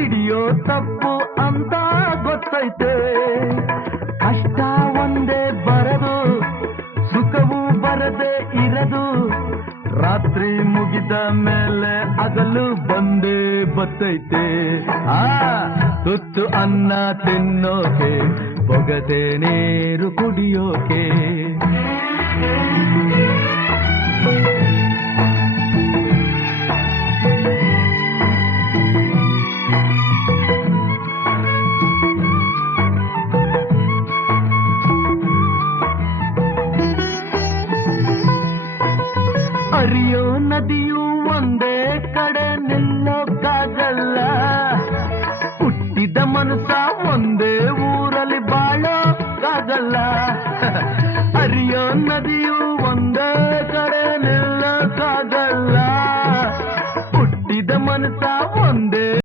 ಹಿಡಿಯೋ ತಪ್ಪು ಅಂತ ಗೊತ್ತೈತೆ. ಕಷ್ಟ ಒಂದೇ ಬರದು, ಸುಖವೂ ಬರದೆ ಇರದು. ರಾತ್ರಿ ಮುಗಿದ ಮೇಲೆ ಹಗಲು ಬಂದೇ ಬತ್ತೈತೆ. ತುತ್ತು ಅನ್ನ ತಿನ್ನೋಕೆ, ಬೊಗದೆ ನೀರು ಕುಡಿಯೋಕೆ. ಹರಿಯೋ ನದಿಯು ಒಂದೇ ಕಡೆ ನಿಲ್ಲೋಕ್ಕಾಗಲ್ಲ. ಹುಟ್ಟಿದ ಮನುಷ್ಯ